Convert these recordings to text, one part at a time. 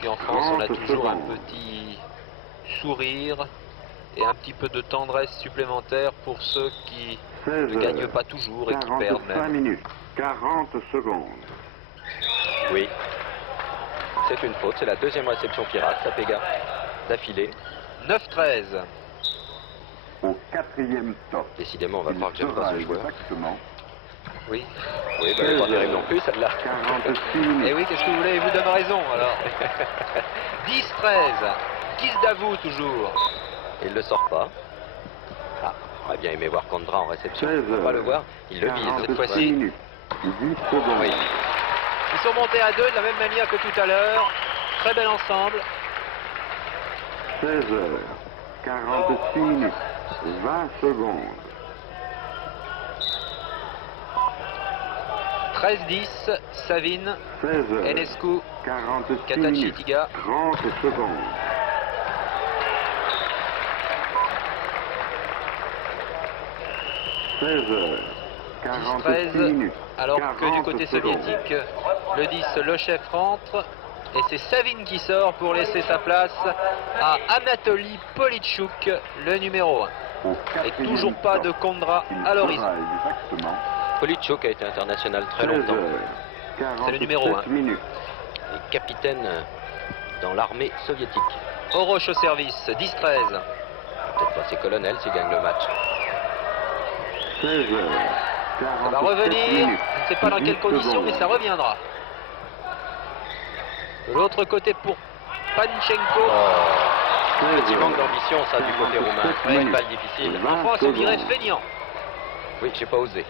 puis en France, on a toujours un petit sourire et un petit peu de tendresse supplémentaire pour ceux qui ne gagnent pas toujours et qui perdent même. minutes, 40 secondes. Oui, c'est une faute. C'est la deuxième réception pirate, Sapega, d'affilée. 9-13. Au quatrième stop. Décidément, on va croire que j'aime pas ce joueur. Exactement. Oui. Oui, bah, elle n'est pas terrible non plus, celle-là. 46 minutes. Et oui, qu'est-ce que vous voulez? Il vous donne raison, alors. 10-13. Kisdavou, toujours. Et il ne le sort pas. Ah, on aurait bien aimé voir Kondra en réception. 16 On va pas le voir. Il le vise cette fois-ci. 10 secondes. Oui. Ils sont montés à 2 de la même manière que tout à l'heure. Très bel ensemble. 16 heures, 46 minutes, 20 secondes. 13-10. Savine, 16 heures, Enescu, 46 minutes, Katachitiga. 30 secondes. 16 heures, 46 13, minutes, alors que du 40 côté secondes. soviétique, le 10, le chef rentre. Et c'est Savine qui sort pour laisser sa place à Anatoly Politchouk, le numéro 1. Au Et quatrième toujours pas stop, de Kondra il à l'horizon. sera exactement Politchouk a été international très 16 longtemps. heures, C'est le numéro 47 1. minutes. Et capitaine dans l'armée soviétique. Oroch au service, 10-13. Peut-être passer colonel s'il gagne le match. 16 heures, Ça va 47 revenir, minutes, je ne sais pas dans 10 quelles conditions, mais ça secondes. reviendra. De l'autre côté pour Panchenko. Petit manque d'ambition ça du côté roumain. C'est une balle difficile. En France, on dirait feignant. Oui, j'ai pas osé.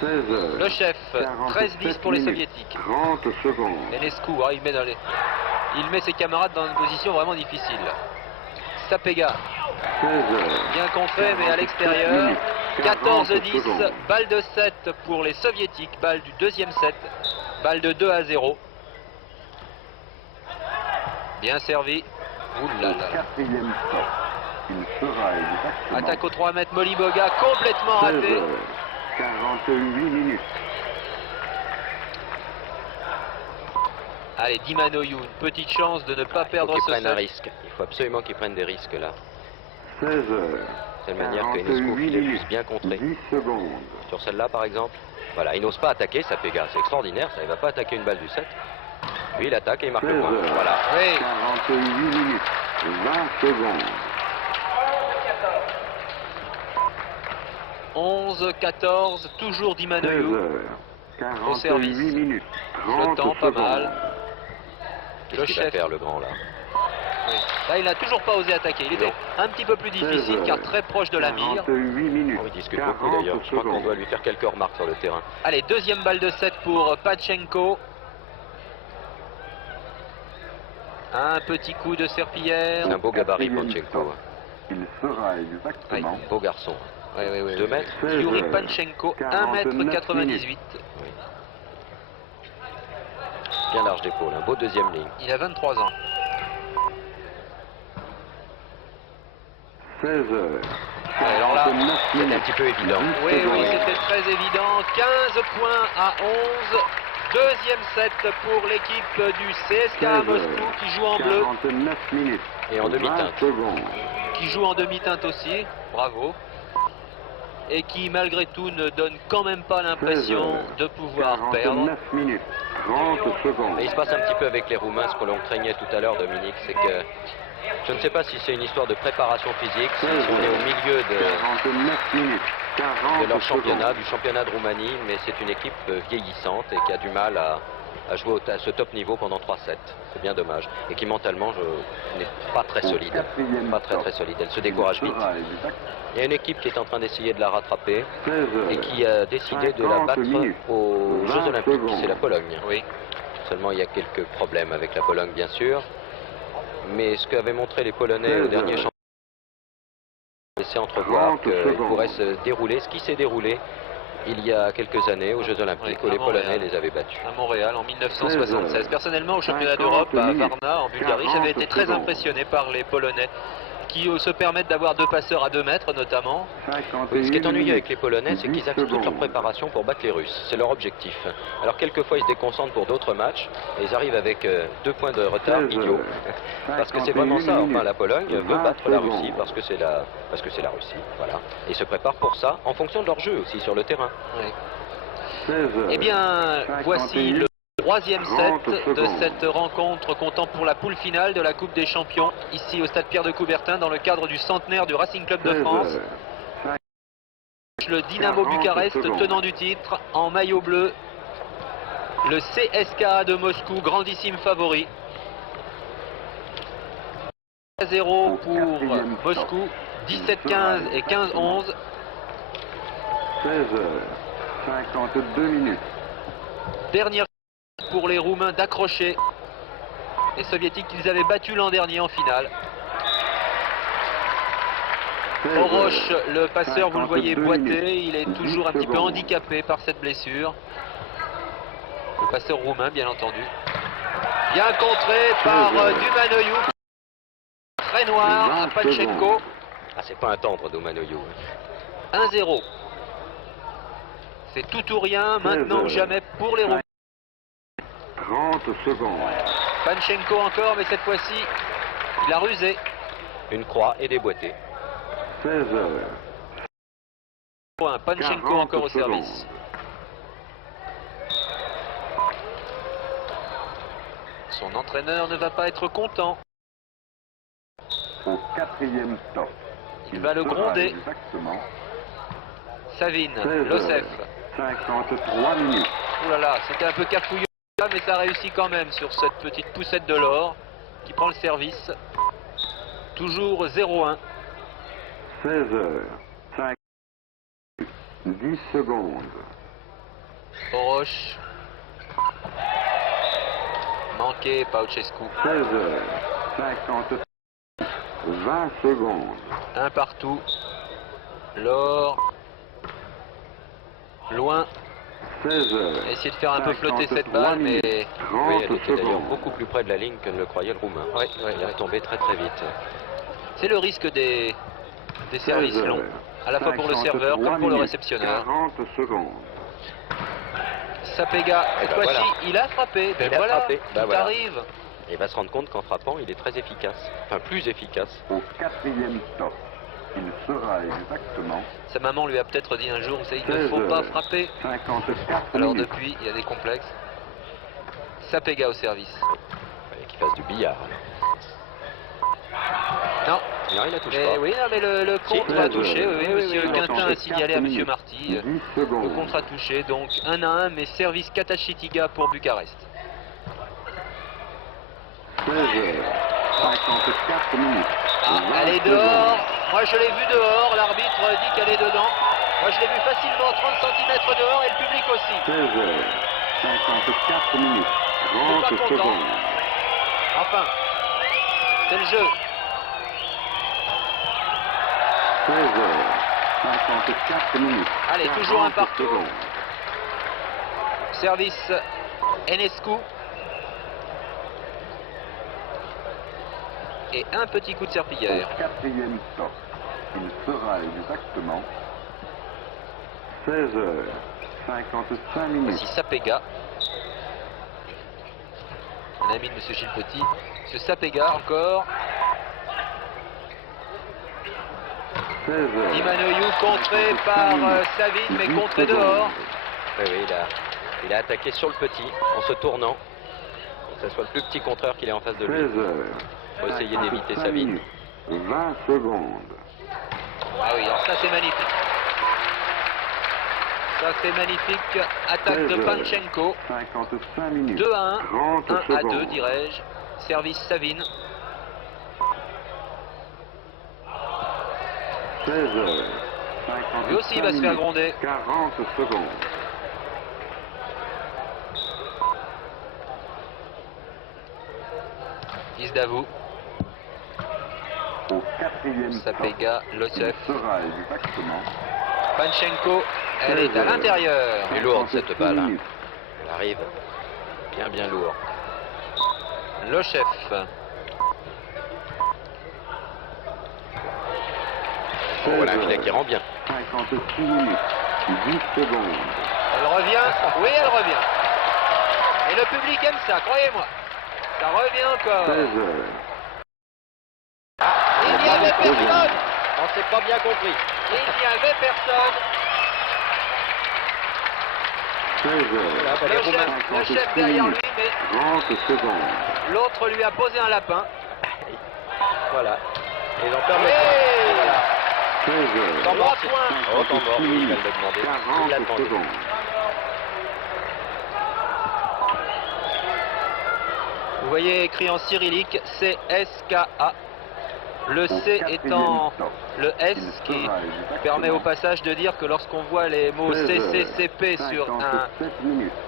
16 heures, Le chef, 13-10 pour les minutes, soviétiques. 30 secondes. Enescu, ah, il met ses camarades dans une position vraiment difficile. Sapega, 16 heures, bien contré mais à l'extérieur. 14-10, balle de 7 pour les soviétiques, balle du deuxième set, balle de 2-0. Bien servi. Ouh là là. quatrième stop. Il sera exactement Attaque aux 3 mètres, Moliboga complètement 16 raté. heures, 48 minutes. Allez, Dimanoyou, une petite chance de ne pas perdre Ils ce prennent un set. risque. Il faut absolument qu'ils prennent des risques là. 16 heures, De telle manière que 48 Enescu il est minutes, juste bien contré. 10 secondes. Sur celle-là par exemple. Voilà, il n'ose pas attaquer Sapega. C'est extraordinaire, ça. Il va pas attaquer une balle du 7. Lui il attaque et il marque 16 le point. heures, Voilà. Oui. 48 minutes, 20 secondes. 11-14, toujours 16 Dimanoyou. heures, Au service. 48 minutes, Le 30 temps, pas secondes. mal. Qu'est-ce Le qu'il va chef. faire le grand là? Oui. Là, il n'a toujours pas osé attaquer. Il était un petit peu plus difficile 16 car heures, très proche de la mire. 48 minutes, On discute beaucoup 40 d'ailleurs. Je crois qu'on secondes. doit lui faire quelques remarques sur le terrain. Allez, deuxième balle de 7 pour Pachenko. Un petit coup de serpillière. C'est un beau gabarit Quatrième Panchenko. stop. Il sera Oui. exactement Beau garçon. Oui, oui, oui. 2 mètres. 16 Yuri heures, Panchenko, 49 1m98. minutes. Bien large d'épaule. Un beau deuxième ligne. Il a 23 ans. 16 heures. Ouais, alors là, 49 C'est un minutes. petit peu évident. Oui, oui, secondes. c'était très évident. 15 points à 11. Deuxième set pour l'équipe du CSKA 16 Moscou heures, qui joue en bleu, 49 minutes. Et en 20 demi-teinte. secondes. qui joue en demi-teinte aussi. Bravo. Et qui malgré tout ne donne quand même pas 16 l'impression heures, de pouvoir perdre. 49 minutes. 30 secondes. Mais il se passe un petit peu avec les Roumains, ce que l'on craignait tout à l'heure, Dominique, c'est que je ne sais pas si c'est une histoire de préparation physique, si 16 on est au milieu 49 minutes. 40 de leur championnat, secondes. du championnat de Roumanie, mais c'est une équipe vieillissante et qui a du mal à jouer à ce top niveau pendant 3 sets. C'est bien dommage. Et qui mentalement n'est pas très solide. quatrième Pas très stop. solide. Elle se décourage vite. sera exact. Il y a une équipe qui est en train d'essayer de la rattraper 16 heures, et qui a décidé de la 50 battre minutes. aux 20 Jeux Olympiques. secondes. C'est la Pologne. Oui. Seulement il y a quelques problèmes avec la Pologne bien sûr. Mais ce qu'avaient montré les Polonais au 16 dernier heures. championnat laissait entrevoir 30 qu'il secondes. pourrait se dérouler, ce qui s'est déroulé il y a quelques années aux Jeux Olympiques Oui, où à les Polonais Montréal. les avaient battus. À Montréal en 1976. Personnellement, au championnat 50 d'Europe à minutes. Varna, en Bulgarie, 40 j'avais été très secondes. impressionné par les Polonais qui se permettent d'avoir 2 passeurs à 2 mètres notamment. Oui, ce qui est ennuyeux avec les Polonais, c'est qu'ils axent toute leur préparation pour battre les Russes. C'est leur objectif. Alors quelquefois ils se déconcentrent pour d'autres matchs et ils arrivent avec 2 points de retard idiots. Parce que c'est vraiment ça. Enfin, la Pologne veut battre la Russie parce que c'est la Russie. Voilà. Et ils se préparent pour ça en fonction de leur jeu aussi sur le terrain. Oui. Eh bien, voici le 3e set de cette rencontre comptant pour la poule finale de la Coupe des Champions, ici au stade Pierre de Coubertin, dans le cadre du centenaire du Racing Club de France. Le Dynamo Bucarest, tenant du titre, en maillot bleu. Le CSKA de Moscou, grandissime favori. 0 pour Moscou, 17-15 et 15-11. 16h52. Dernière pour les Roumains d'accrocher les Soviétiques qu'ils avaient battus l'an dernier en finale. Oroch, le passeur, vous le voyez boiter, il est toujours un petit peu handicapé par cette blessure. Le passeur roumain, bien entendu. Bien contré par Dumanoiu. Très noir à Panchenko. Ah, c'est pas un tendre, Dumanoiu. 1-0. C'est tout ou rien, maintenant ou jamais pour les Roumains. 30 secondes. Panchenko encore, mais cette fois-ci, il a rusé. Une croix et déboîté. 16h. Panchenko encore au service. Son entraîneur ne va pas être content. Au 4e stop. Il va le gronder. Exactement. Savine, Losef. 53 minutes. Ouh là là, c'était un peu cafouilleux, mais ça réussit quand même sur cette petite poussette de l'or qui prend le service. Toujours 0-1. 16h. 5. 10 secondes. Oroch. Manqué, Paucescu. 16h. 50. 20 secondes. Un partout. L'or. Loin. 16h. Essayer de faire un peu flotter cette balle, mais oui, elle était d'ailleurs beaucoup plus près de la ligne que ne le croyait le Roumain. Oui, il est tombé très très vite. c'est le risque des services longs, à la fois pour le serveur comme pour le réceptionneur. 40 secondes. Sapega, cette fois-ci, voilà. Il a frappé. Ben Il a voilà, frappé. tout Ben voilà. arrive. Et il va se rendre compte qu'en frappant, il est très efficace. Enfin, plus efficace. Au 4e stop. Il sera exactement. Sa maman lui a peut-être dit un jour, vous savez, il ne faut pas frapper. 54 Alors minutes. depuis, il y a des complexes. Sapega au service. Il fallait qu'il fasse du billard. Non. Non, il a touché Mais pas. oui, non, mais le contre a touché. Oui, oui, monsieur Quintin a signalé à monsieur Marty. 10 Le secondes. contre a touché, donc 1-1, mais service Katachitiga pour Bucarest. 16h. 54 minutes. Ah, 20 elle est secondes. dehors. Moi, je l'ai vue dehors. L'arbitre dit qu'elle est dedans. Moi, je l'ai vue facilement 30 cm dehors et le public aussi. 16h. 54 minutes. pas 30 content. secondes. Enfin, c'est le jeu. 16h. 54 minutes. Allez, toujours un 40 partout. secondes. Service Enescu. Et un petit coup de Au serpillière. 4e stop. Il sera exactement 16h. 55 minutes. Voici Sapega. Un ami de M. Gilles Petit. Ce Sapega encore. 16h. Dimanoiu contré par Savine, mais contré dehors. Oui, oui, il a attaqué sur le petit en se tournant. Que ce soit le plus petit contreur qu'il est en face de lui. 16h. Il faut essayer d'éviter 55 Savine. minutes. 20 secondes. Ah oui, alors ça c'est magnifique. Ça c'est magnifique. Attaque de 16h. Panchenko. 55 minutes. 2 à 1. 30 1 à secondes. 2 dirais-je. Service Savine. 16h. 55 Lui aussi il va se faire minutes. gronder. 40 secondes. Fils d'Avou. Au 4e stop. Sapega, Losef. Il sera exactement Panchenko. Elle est à l'intérieur. Elle est lourde cette 56 balle. minutes. Elle arrive bien lourd. Le chef. Oh, voilà un filet qui rend bien. 56 minutes, 10 secondes. Elle revient. Oui, elle revient. Et le public aime ça, croyez-moi. Ça revient encore. 16 heures. Il n'y avait personne. On s'est pas bien compris. Il n'y avait personne. 16 heures. Voilà, Le chef derrière lui, mais 30 secondes. l'autre lui a posé un lapin. Voilà. Et ils en permettent. Oui. Voilà. 16 heures. Temps mort. 3 points. Oh, temps mort, oui, il va le demander. Il l'a 40 demandé. secondes. Vous voyez écrit en cyrillique CSKA. Le C étant le S qui permet au passage de dire que lorsqu'on voit les mots CCCP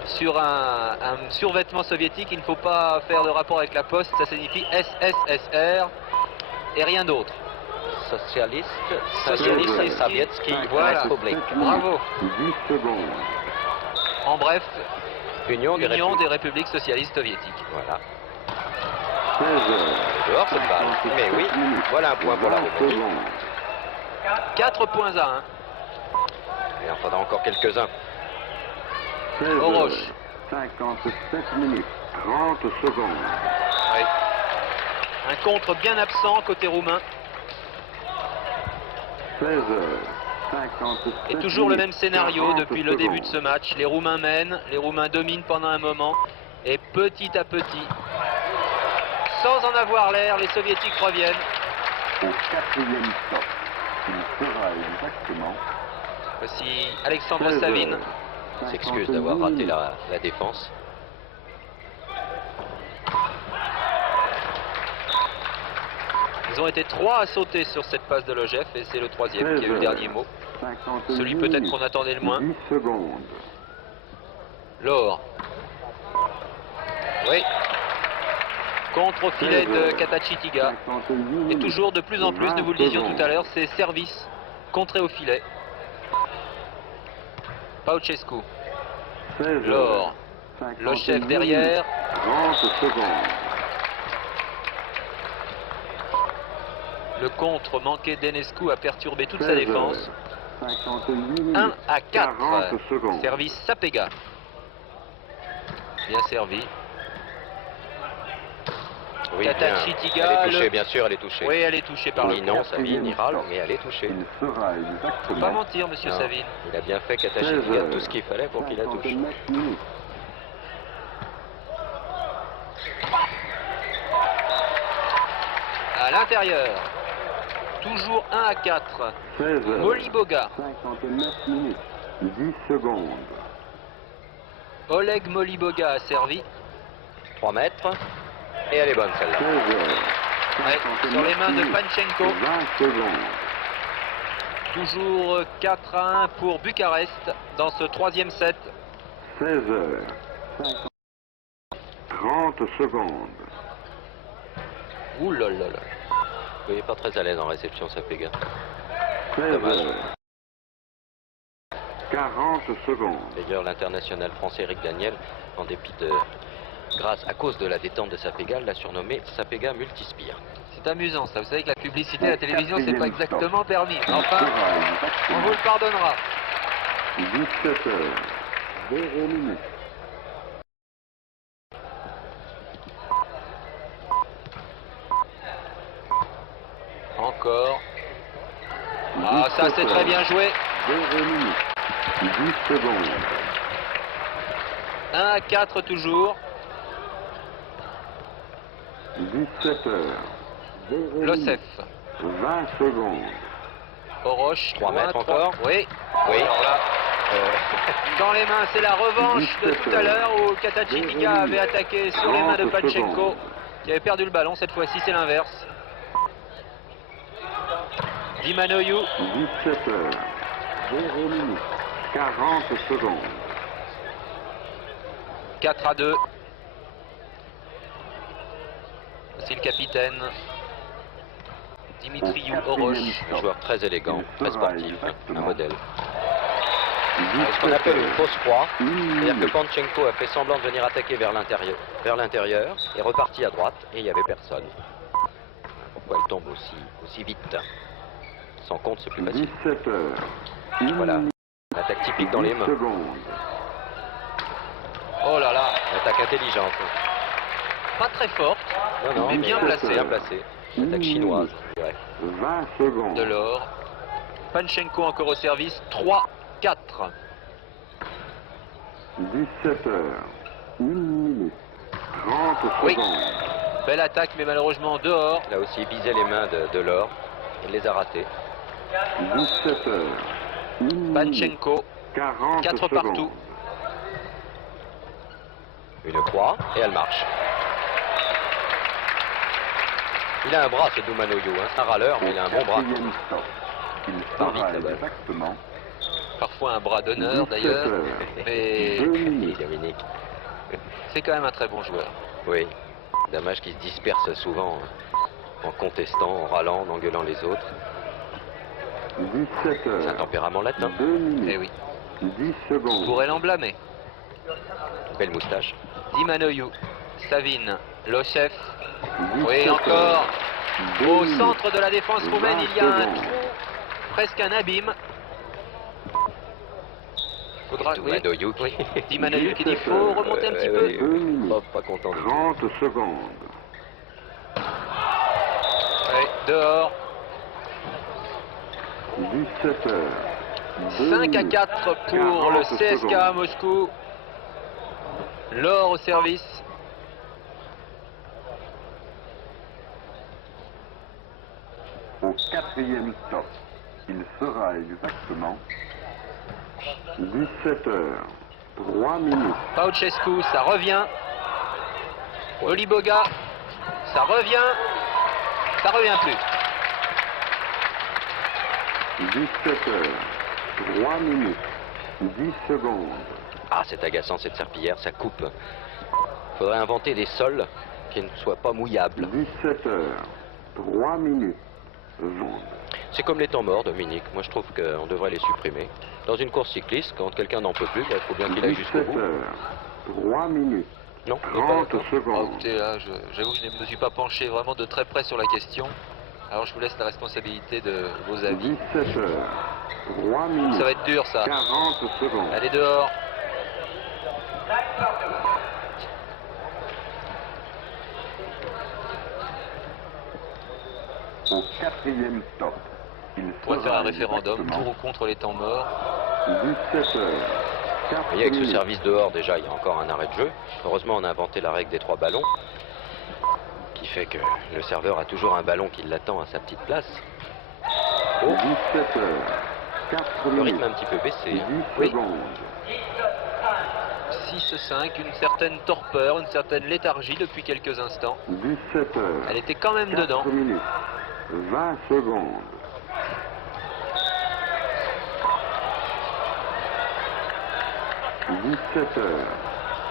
sur un survêtement soviétique, il ne faut pas faire de rapport avec la poste, ça signifie SSSR et rien d'autre. Socialiste Socialiste Sovietsky voilà. République. Bravo. 10 secondes. En bref, Union des Union Républiques. des républiques socialistes soviétiques. Voilà. 16 heures. Dehors cette balle. Mais oui, voilà un point pour la 20 Roumanie. secondes. 4 points à 1. Il en faudra encore quelques-uns. 16 Oroch. heures. 57 minutes, 30 secondes. Oui. Un contre bien absent côté roumain. 16 heures. 57 Et toujours le minutes, même scénario 40 depuis le début de ce secondes. match. Les Roumains mènent, les Roumains dominent pendant un moment. Et petit à petit, sans en avoir l'air, les Soviétiques reviennent. Au 4e stop, il sera exactement Voici Alexandre 16 Savine. heures, S'excuse d'avoir 51 raté minutes. la défense. Ils ont été 3 à sauter sur cette passe de Logev et c'est le troisième qui a eu le dernier mot. 58 Celui peut-être minutes, qu'on attendait le moins. 10 secondes. Laure. Oui. Contre au filet de Katachitiga. 58 Et minutes, toujours de plus en plus, 20 nous vous le disions secondes. tout à l'heure, c'est service contré au filet. Paucescu. 16 heures, Laure. 58 Le chef minutes, derrière. 30 secondes. Le contre manqué d'Enescu a perturbé toute sa 16 défense. heures, 58 minutes, 1 à 4. 40 secondes. Service Sapega. Bien servi. Oui, Katachitiga, bien. Elle est touchée, le- bien sûr, elle est touchée. Oui, elle est touchée par le Oui, non, contre. Savine, il râle, mais elle est touchée. Il sera Faut pas exactement mentir, monsieur Non, Savine. il a bien fait 16 Katachitiga heures, tout ce qu'il fallait pour qu'il la touche. 59 minutes. À l'intérieur. Toujours 1 à 4. 16 heures, Moliboga. 59 minutes, 10 secondes. Oleg Moliboga a servi. 3 mètres. Et elle est bonne 16 celle-là. heures, Ouais, 59 sur les mains de minutes, Panchenko. 20 secondes. Toujours 4 à 1 pour Bucarest dans ce troisième set. 16 heures, 50, 30 secondes. Ouh là là là. Oui, pas très à l'aise en réception, Sapega. 16 Dommage. heures, 40 secondes. D'ailleurs, l'international français Eric Daniel, en dépit de... à cause de la détente de Sapega, l'a surnommé Sapega Multispire. C'est amusant ça. Vous savez que la publicité à la télévision, c'est pas exactement permis. Il Enfin, sera on vous exactement le pardonnera. 17 heures, 0 minutes. Encore. Ah, ça c'est très bien joué. 0 minutes, 10 secondes. 1 à 4 toujours. 17 heures, 0 Losef. minutes, 20 secondes. Oroch. 3 loin, mètres 3. encore. Oui. Oui. Alors là, dans les mains, c'est la revanche de tout à l'heure où Katachitiga avait attaqué sur les mains de Panchenko, qui avait perdu le ballon. Cette fois-ci, c'est l'inverse. Dimanoyou. 17 heures, 0 minutes, 40 secondes. 4 à 2. C'est le capitaine Dimitriou Oroch. Un joueur très élégant, très sportif, un modèle. Ce qu'on 17 appelle une heures, fausse croix. 1 C'est-à-dire que minute. Panchenko a fait semblant de venir attaquer vers l'intérieur, et reparti à droite, et il n'y avait personne. Pourquoi elle tombe aussi vite? Sans compte, c'est plus facile. 17 heures. Voilà. L'attaque typique dans les mains. Secondes. Oh là là, L'attaque intelligente. pas très forte, Non, mais bien placée. Bien placée. L'attaque chinoise, je dirais. 20 secondes. Delors. Panchenko encore au service. 3-4. 17 heures. 1 minute. 30 Oui. secondes. Belle attaque, mais malheureusement dehors. Là aussi, il visait les mains de l'or. Il les a ratées. 17 heures. 1 minute. Panchenko. 40 4 secondes. partout. Une croix, et elle marche. Il a un bras, ce Dumanoyo. Hein. C'est un râleur, mais il a un bon bras. Quatrième stop. Il Arbitre, sera là-bas. exactement Parfois un bras d'honneur 17 d'ailleurs. heures. Mais 2 Oui, minutes. Dominique. c'est quand même un très bon joueur. Oui. Dommage qu'il se disperse souvent en contestant, en râlant, en engueulant les autres. 17 C'est un heures. tempérament latin. 2 Eh minutes. oui, 10 on secondes. pourrait l'emblâmer. Belle moustache. Dimanoyou, Savine, Lochev. 17 Oui, heures. encore. 2 Au minutes. centre de la défense roumaine, 20 il y a un secondes. trou, presque un abîme. Faudra, oui. Dumanoyo qui... Dimanoyou qui dit qu'il faut remonter un petit peu. oui, 2 minutes. Oh, pas content du tout. 30 secondes. Ouais, dehors. 17 heures. 2 5 à minutes. 4 pour le 40 CSKA secondes. Moscou. L'or au service. Au quatrième stop, il sera exactement 17 heures. 3 minutes. Pauchescu, ça revient. Oliboga, ça revient. Ça revient plus. 17 heures. 3 minutes. 10 secondes. Ah, c'est agaçant cette serpillière, ça coupe. Faudrait inventer des sols qui ne soient pas mouillables. 17 heures. 3 minutes. 20. C'est comme les temps morts, Dominique. Moi, je trouve qu'on devrait les supprimer. Dans une course cycliste, quand quelqu'un n'en peut plus, il faut bien qu'il aille jusqu'au 17 bout. heures. 3 minutes. Non, il n'est pas 30 d'accord. Oh, secondes. écoutez, là, j'avoue que je ne me suis pas penché vraiment de très près sur la question. Alors je vous laisse la responsabilité de vos avis. 17 heures. 3 minutes. Ça va être dur ça. 40 secondes. Allez dehors. Au quatrième stop, il On pourrait faire sera un référendum exactement pour ou contre les temps morts. 17 heures. 4 Vous voyez, avec ce minutes. service dehors, déjà, il y a encore un arrêt de jeu. Heureusement, on a inventé la règle des 3 ballons, qui fait que le serveur a toujours un ballon qui l'attend à sa petite place. Oh, 17 heures. 4 le minutes. rythme a un petit peu baissé. 10 Hein. Oui, secondes. 6-5, une certaine torpeur, une certaine léthargie depuis quelques instants. 17 heures. Elle était quand même 4 dedans. minutes. 20 secondes. 17 heures.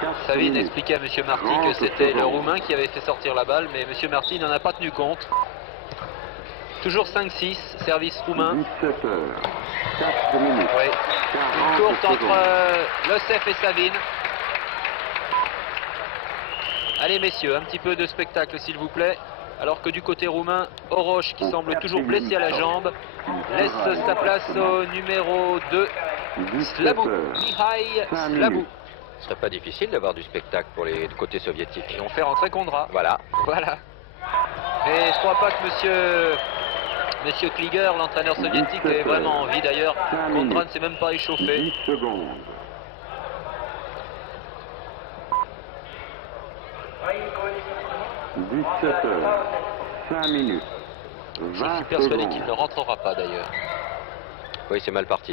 4 Savine minutes. expliquait à M. Marty 30 que c'était le secondes. Roumain qui avait fait sortir la balle, mais M. Marty n'en a pas tenu compte. Toujours 5-6, service roumain. 17 heures. 4 minutes. Oui. 40 Une course entre secondes. Losev et Savine. Allez messieurs, un petit peu de spectacle s'il vous plaît. Alors que du côté roumain, Oroch, qui Au semble toujours quatrième blessé à la temps, jambe, il laisse sera sa place exactement au numéro 2, 17 Slabou. heures. Mihai 5 Slabou. minutes. ce serait pas difficile d'avoir du spectacle pour les côtés soviétiques. Et on fait rentrer Kondra. Voilà. Voilà. Mais je crois pas que monsieur Kliger, l'entraîneur soviétique, ait vraiment envie d'ailleurs. Kondra ne s'est même pas échauffé. 10 secondes. 17 heures. 5 minutes. Je 20 suis persuadé secondes. qu'il ne rentrera pas d'ailleurs. Oui, c'est mal parti.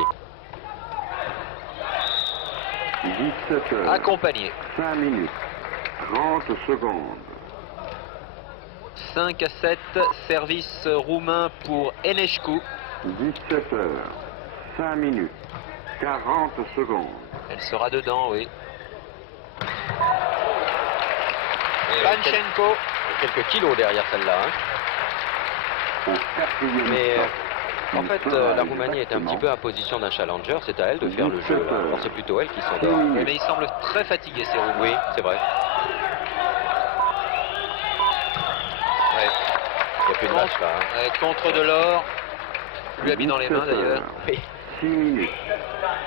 17 heures. Accompagné. 5 minutes. 30 secondes. 5 à 7, service roumain pour Enescu. 17 heures. 5 minutes. 40 secondes. Elle sera dedans, oui. Et Panchenko. quelques kilos derrière celle-là. Hein. Au quatrième Mais stop, en il fait, sera la Roumanie est un petit peu en position d'un challenger. C'est à elle de faire le jeu. Là. Alors, c'est plutôt elle qui s'endort. Oui, mais il semble très fatigué, ces Roumains. Oui, c'est vrai. Ouais. Il n'y a plus de match là. Hein. Contre Delors. lui a mis dans les mains d'ailleurs. 6 minutes.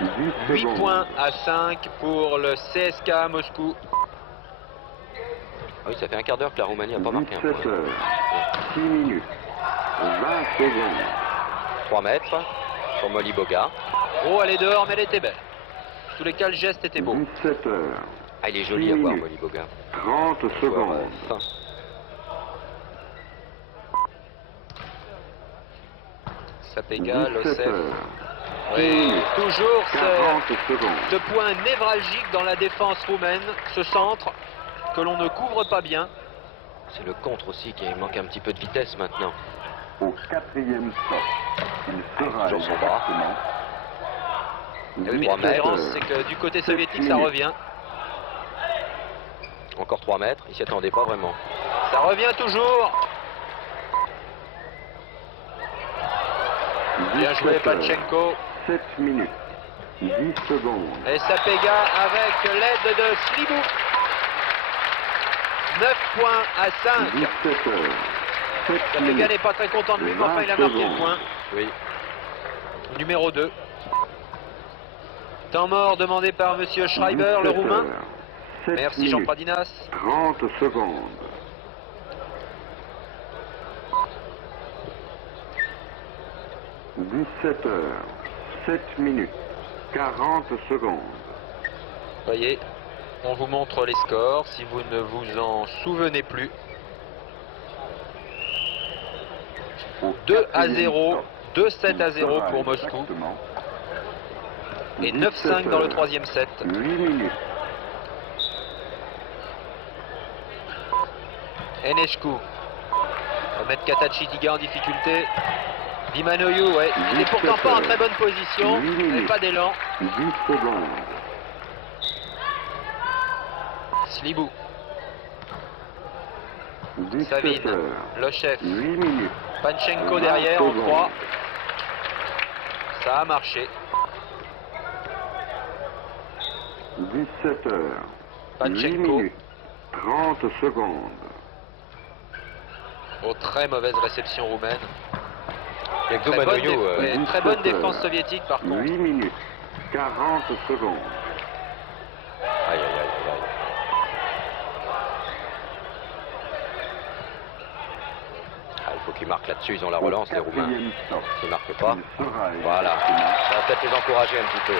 10 8 secondes. points à 5 pour le CSKA Moscou. Ah oui, ça fait un quart d'heure que la Roumanie n'a pas marqué un 17 point. heures. 6 minutes. 20 secondes. 3 mètres sur Molly Boga. Oh, elle est dehors, mais elle était belle. En tous les cas, le geste était beau. 17 heures. Ah, il est joli à voir, minutes. Molly Boga. 30 secondes. Fin. Sapega, 17 Losef. heures. Oui, toujours 40 secondes. ce point névralgique dans la défense roumaine, ce centre que l'on ne couvre pas bien. C'est le contre aussi qui manque un petit peu de vitesse maintenant. Au 4e stop. Il sera Toujours son bras. exactement. Et oui, mais 3 la différence, mètres. c'est que du côté soviétique, ça revient. Encore 3 mètres, il s'y attendait pas vraiment. Ça revient toujours. Bien joué, 17 heures. Panchenko. 7 minutes. 10 secondes. Et Sapega avec l'aide de Slibou. 9 points à 5. 17 heures. 7 Sapega minutes. n'est pas très content de lui, mais enfin il a marqué le point. Oui. Numéro 2. Temps mort demandé par Monsieur Schreiber, le 17 roumain. heures. 7 Merci Jean minutes. Pradinas. 30 secondes. 17 heures. 7 minutes. 40 secondes. Voyez, on vous montre les scores si vous ne vous en souvenez plus. Au 2 à 4e 0, stop. 2-7 à 0 Il pour sera Moscou exactement et 17 9-5 dans le heures. troisième set. 8 minutes. Enescu va mettre Katachitiga en difficulté. Dimanoyou, ouais, il n'est pourtant pas en très bonne position, mais pas d'élan. 10 secondes. Slibou, 17 Savine, heures. Lochev, 8 minutes. Panchenko derrière en 3. Ça a marché. 17 heures. 8 Panchenko. minutes. 30 secondes. Oh, très mauvaise réception roumaine. Et Très bonne, Domanoyou, ouais, très bonne défense soviétique par contre. 8 minutes. 40 secondes. aïe, aïe, aïe, aïe. Ah, il faut qu'ils marquent là-dessus, ils ont la relance, les Roumains. S'ils ne marquent pas, voilà. Ça va peut-être les encourager un petit peu.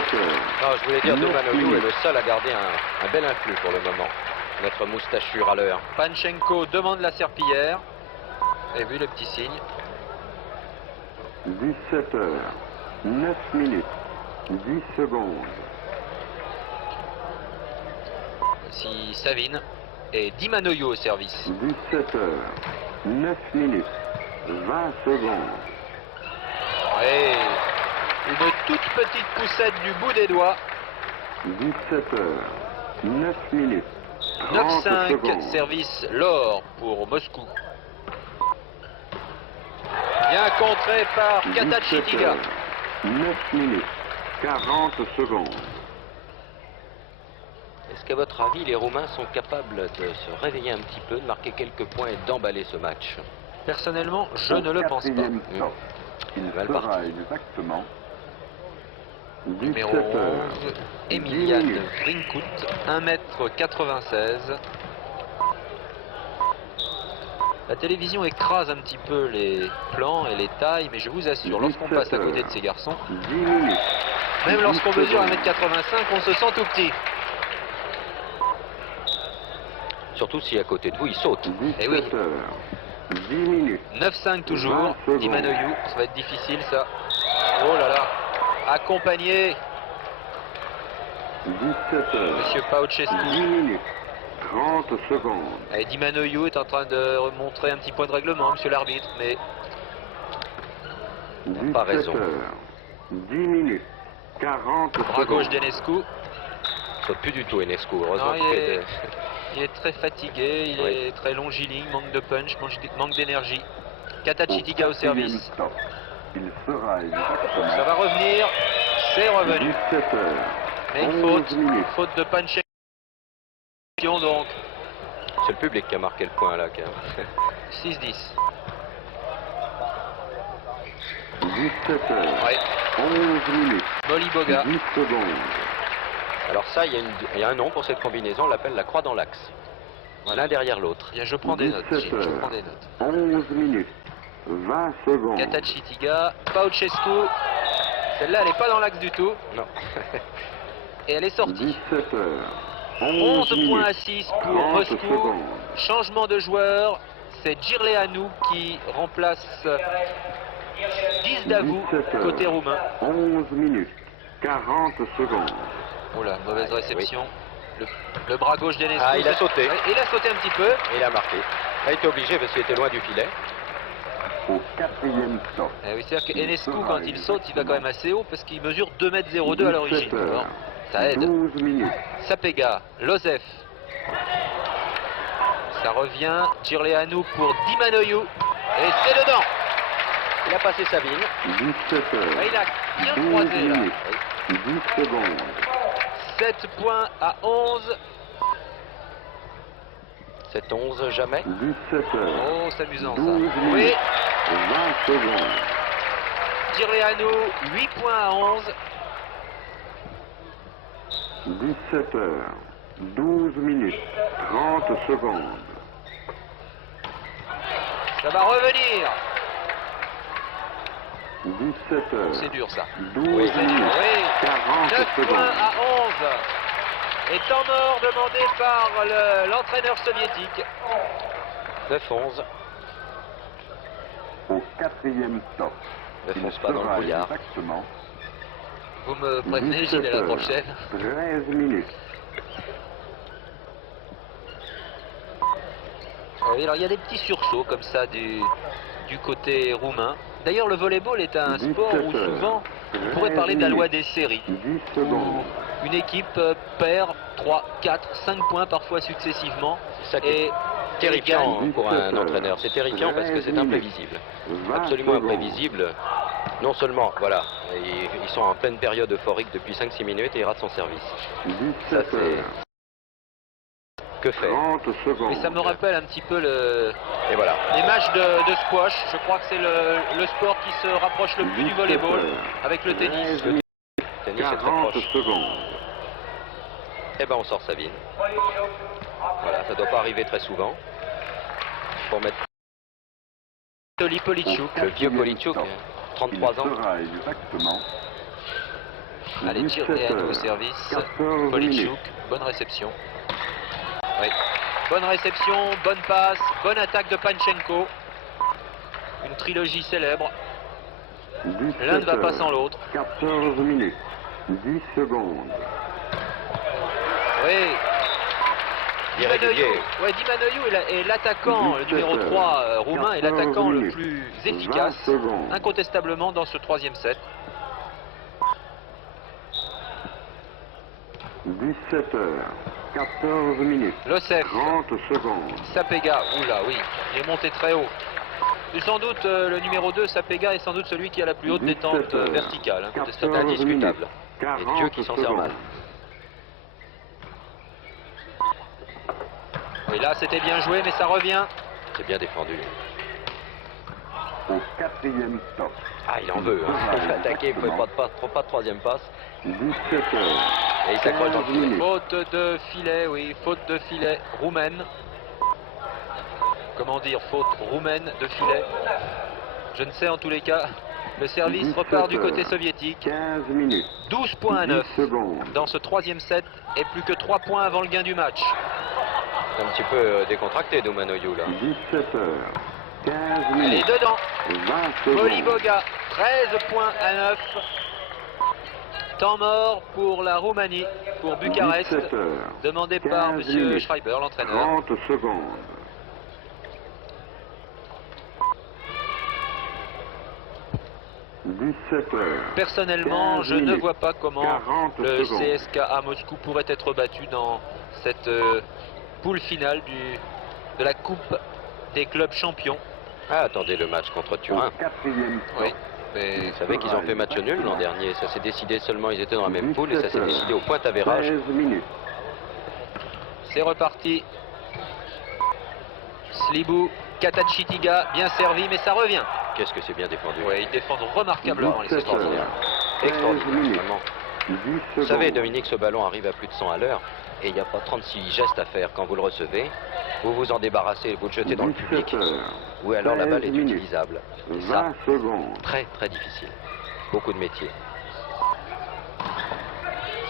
17 heures. Non, je voulais dire, 9 Domanoyou est minutes. le seul à garder un bel influx pour le moment. Notre moustachur à l'heure. Panchenko demande la serpillière. Et vu le petit signe. 17 heures. 9 minutes. 10 secondes. Si Savine et Dimanoyou au service. 17 heures. 9 minutes. 20 secondes. Et une toute petite poussette du bout des doigts. 17 heures. 9 minutes. 30 9-5, secondes. service l'or pour Moscou. Bien contré par 17 Katachitiga. heures. 9 minutes. 40 secondes. Est-ce qu'à votre avis, les Roumains sont capables de se réveiller un petit peu, de marquer quelques points et d'emballer ce match? Personnellement, je ne le pense pas. 4e stop. Il Mal sera parti. exactement Numéro 17 heures. 11, 10 Emilian minutes. Vrinkut, 1,96 m. La télévision écrase un petit peu les plans et les tailles, mais je vous assure, lorsqu'on passe à côté de ces garçons, 10 minutes. même lorsqu'on 10 mesure secondes. 1,85 m, on se sent tout petit. Surtout si à côté de vous, ils sautent. 17 Eh oui. heures. 10 minutes. 9-5 toujours, 20 secondes. Dimanoyou, ça va être difficile ça. Oh là là, accompagné 17 heures. Monsieur 10 Pauchescu. minutes. 30 secondes. Et Dimanoyou est en train de montrer un petit point de règlement, monsieur l'arbitre, mais 17 pas raison. heures. 10 minutes. 40 bras gauche secondes. d'Enescu. Saute plus du tout, Enescu. Heureusement Non, qu'il est... il est très fatigué, il Oui. est très longiligne, manque de punch, manque d'énergie. Au Katachitiga au 4e service. stop. Il sera Ça exactement va revenir, c'est revenu. 17 heures. Mais une 11 faute, minutes. faute de Panchenko donc. C'est le public qui a marqué le point là. 6-10. 17 heures. Ouais. 11 minutes. Moliboga. 10 secondes. Alors ça, il y a un nom pour cette combinaison, on l'appelle la croix dans l'axe. L'un derrière l'autre. Bien, je prends des notes. 17 Je heures. prends des notes. 11 minutes. 20 secondes. Katachitiga, Paucescu. Celle-là, elle n'est pas dans l'axe du tout. Non. Et elle est sortie. 17 heures. 11 minutes. points à 6 pour 30 Moscou. secondes. Changement de joueur. C'est Girleanu qui remplace Dizdavou 17 heures. côté roumain. 11 minutes. 40 secondes. Oh là, mauvaise réception. Le bras gauche d'Enescu. Ah, il a sauté. Ouais, il a sauté un petit peu. Et il a marqué. Il a été obligé parce qu'il était loin du filet. Au 4e stop. Eh oui, c'est-à-dire qu'Enescu, quand il saute, il va quand même assez haut parce qu'il mesure 2,02 m à l'origine. 17 heures. Alors, ça aide. 12 minutes. Sapega, Lozef. Ça revient. Girleanu pour Dimanoiu. Et c'est dedans. Il a passé Sabine. 17 heures. Ah, il a bien 12 croisé là. minutes. 10 secondes. 7 points à 11. 7-11, jamais. 17 heures. Oh, c'est amusant 12 ça. minutes. Oui, 20 secondes. Girleanu, 8 points à 11. 17 heures. 12 minutes. 30 secondes. Ça va revenir. 17 heures. C'est dur ça. 12 Oui, c'est dur. minutes. Oui. 40 9 points secondes. à 11. Et temps mort demandé par l'entraîneur soviétique. 9-11. Au 4e stop. Ne Il fonce pas dans le sera brouillard. Exactement. Vous me prévenez, 17 Gilles, à la heures. prochaine. 13 minutes. Oui, alors il y a des petits sursauts comme ça du côté roumain. D'ailleurs, le volleyball est un 17 sport où heures. souvent on pourrait 13 parler de la loi minutes. des séries. 10 Où secondes. une équipe perd 3, 4, 5 points parfois successivement. C'est ça qui est Et terrifiant gagne. pour un entraîneur. C'est terrifiant parce que c'est imprévisible. 20 Absolument secondes. imprévisible. Non seulement, voilà, ils sont en pleine période euphorique depuis 5-6 minutes et ils ratent son service. 17 Ça, c'est- heures. Que faire? 30 secondes. Mais ça me rappelle un petit peu Et voilà. les matchs de squash. Je crois que c'est le sport qui se rapproche le plus du 17 volleyball heures. avec le tennis. 13 minutes. Le tennis est très 40 proche. secondes. Eh ben on sort Sabine. Voilà, ça doit pas arriver très souvent. Pour mettre Anatoly Politchouk. le vieux Politchouk, Stop. 33 Il ans. sera exactement. Allez, 17 Girleanu au heures. service. 14 Politchouk, minutes. bonne réception. Oui. Bonne réception, bonne passe, bonne attaque de Panchenko. Une trilogie célèbre. 17 L'un ne va pas heures. sans l'autre. 14 minutes. 10 secondes. Oui. Irrégulier. Dimanoiu est l'attaquant, le 17 numéro 3 heures. roumain, est 14 l'attaquant le minutes. plus 20 efficace, secondes. incontestablement, dans ce troisième set. 17 heures. 14 minutes. Losef, 30 secondes. Sapega, oula, oui, il est monté très haut. Et sans doute, le numéro 2, Sapega, est sans doute celui qui a la plus haute 17 détente heures. verticale, C'est incontestablement. indiscutable. 40 Et Dieu qui s'en sert mal. Et là, c'était bien joué, mais ça revient. C'est bien défendu. Au 4e stop. Ah, il en veut. Hein. Il va attaquer, il ne pouvait pas de troisième passe. 17 heures. Et il s'accroche dans le 15 filet. minutes. Faute de filet, oui, faute de filet roumaine. Comment dire, faute roumaine de filet. Je ne sais, en tous les cas. Le service 17 repart du côté heures. soviétique. 15 minutes. 12 points à 10 9 secondes. dans ce troisième set et plus que 3 points avant le gain du match. C'est un petit peu décontracté, Domanoiu, là. 17 heures. 15 Elle est minutes. dedans. 20 secondes. Moliboga, 13 points à 9. Temps mort pour la Roumanie, pour Bucarest, 17 heures. demandé par 15 M. minutes. Schreiber, l'entraîneur. 30 secondes. Personnellement, 15 je ne minutes. vois pas comment 40 le secondes. CSKA Moscou pourrait être battu dans cette poule finale de la Coupe des clubs champions. Ah, attendez le match contre Turin. 4e Oui, mais Vous savez qu'ils ont fait match nul l'an dernier. Ça s'est décidé seulement, ils étaient dans la même poule et ça s'est décidé au point avérage. 13 minutes. c'est reparti. Slibou, Katachitiga, bien servi, mais ça revient. qu'est-ce que c'est bien défendu. Oui, ils défendent remarquablement les 17 extraordinaires. heures. Extraordinaire, 16 minutes. vraiment. 10 Vous savez, secondes. Dominique, ce ballon arrive à plus de 100 à l'heure et il n'y a pas 36 gestes à faire quand vous le recevez. Vous vous en débarrassez, vous le jetez dans le 17 public. heures. Ou alors la balle est 16 minutes. utilisable. Et ça, 20 secondes. très très difficile. Beaucoup de métiers.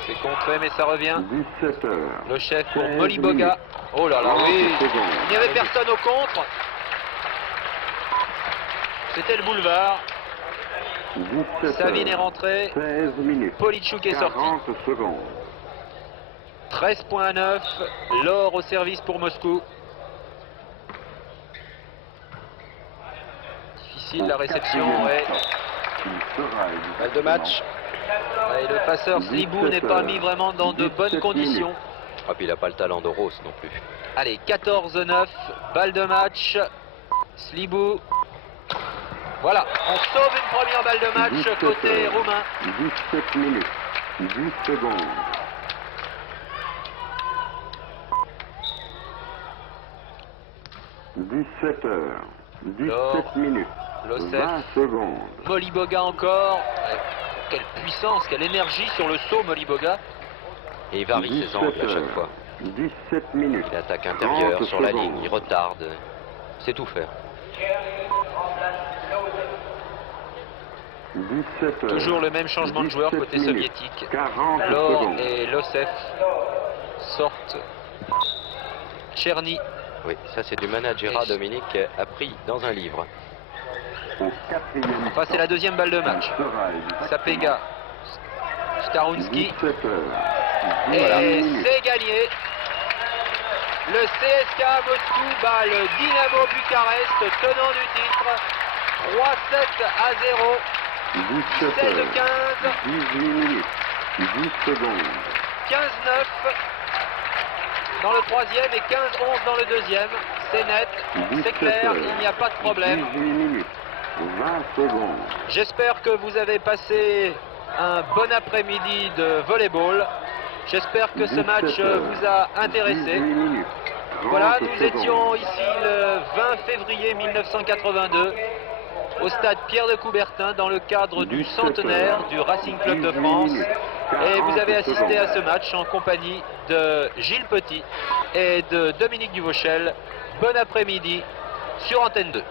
C'est contré, mais ça revient. 17 heures. Le chef pour 16 Moliboga. minutes. Oh là là, 30 oui. secondes. Il n'y avait personne au contre. C'était le boulevard. 17 Savine est heures. rentré. 16 minutes. Polichuk est sorti. 40 secondes. 13 points à 9. L'or au service pour Moscou. Difficile la réception. Ouais. Balle de match. Et le passeur Slibou n'est pas mis vraiment dans de bonnes 17 conditions. Ah, puis il n'a pas le talent de Rose non plus. Allez, 14-9. Balle de match. Slibou. Voilà, on sauve une première balle de match 17 côté heures. roumain. 17 minutes. 10 secondes. 17 heures. 17 L'or. minutes. Losef. 20 secondes. Moliboga encore. Quelle puissance, quelle énergie sur le saut Moliboga. Et il varie ses angles à chaque heures. fois. 17 minutes. Il attaque intérieur 30 sur la secondes. ligne, il retarde. C'est tout faire. 17 heures. Toujours le même changement de joueur 17 côté minutes. soviétique. 40 Lor secondes. et Losef sortent. Tcherny. Oui, ça c'est du managerat, Dominique, appris dans un livre. Au quatrième Enfin, c'est la deuxième balle de match. Sapega. Starunski. 17 heures. Et 10 minutes. c'est gagné. Le CSKA Moscou bat le Dynamo Bucarest, tenant du titre. 3-7 à 0. 17 16-15. heures. 18 minutes. 10 secondes. 15-9 dans le troisième et 15-11 dans le deuxième. C'est net, c'est 17 clair, heures. il n'y a pas de problème. 18 minutes. 20 secondes. J'espère que vous avez passé un bon après-midi de volleyball. J'espère que ce 17 match heures. vous a 18 intéressé. minutes. Voilà, 30 nous secondes. étions ici le 20 février 1982 au stade Pierre de Coubertin dans le cadre du 17 centenaire heures. du Racing Club de 18 France. minutes. Et vous avez 40 assisté à ce secondes. match en compagnie de Gilles Petit et de Dominique Duvauchel. Bon après-midi sur Antenne 2.